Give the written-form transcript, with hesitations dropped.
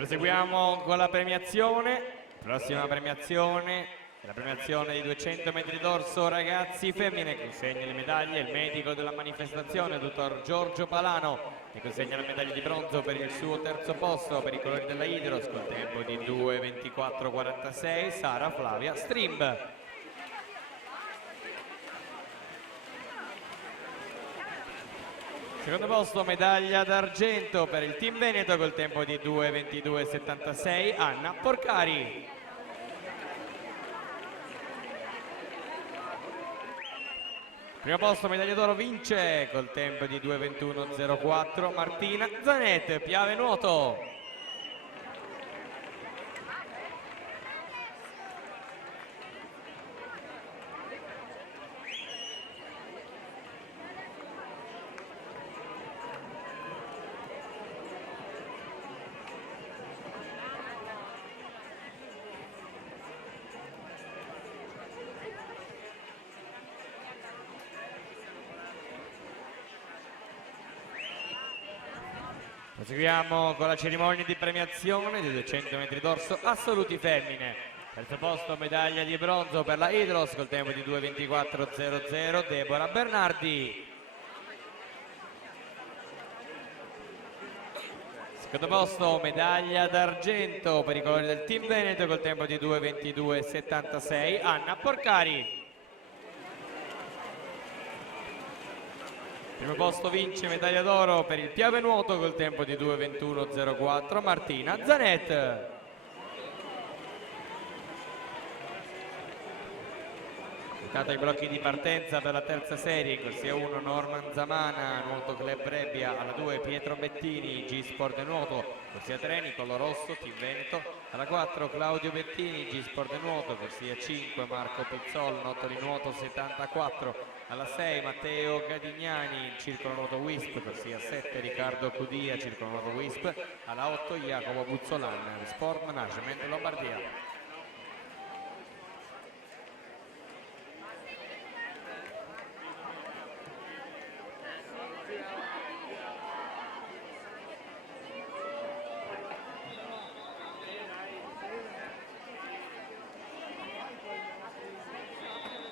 Proseguiamo con la premiazione. Prossima premiazione, la premiazione di 200 metri d'orso ragazzi femmine. Consegna le medaglie il medico della manifestazione, dottor Giorgio Palano, che consegna la medaglia di bronzo per il suo terzo posto per i colori della Idros col tempo di 2:24:46, Sara Flavia Strimb. Secondo posto medaglia d'argento per il team Veneto col tempo di 2:22:76, Anna Porcari. Primo posto medaglia d'oro vince col tempo di 2:21:04, Martina Zanet, Piave Nuoto. Proseguiamo con la cerimonia di premiazione dei 200 metri d'orso assoluti femmine. Terzo posto medaglia di bronzo per la Idros col tempo di 2:24:00, Deborah Bernardi. Secondo posto medaglia d'argento per i colori del team Veneto col tempo di 2:22:76, Anna Porcari. Primo posto vince medaglia d'oro per il Piave Nuoto col tempo di 2:21:04, Martina Zanet. Giocata ai blocchi di partenza per la terza serie, corsia 1 Norman Zamana, Nuoto Club Rebbia, alla 2 Pietro Bettini, G-Sport de Nuoto, corsia 3 Nicolo Rosso, Team Veneto, alla 4 Claudio Bettini, G-Sport de Nuoto, corsia 5 Marco Pizzol, Nuoto di Nuoto 74, alla 6 Matteo Gadignani, Circolo Nuoto Wisp, corsia 7 Riccardo Cudia, Circolo Nuoto Wisp, alla 8 Jacopo Buzzolan, Sport Management Lombardia.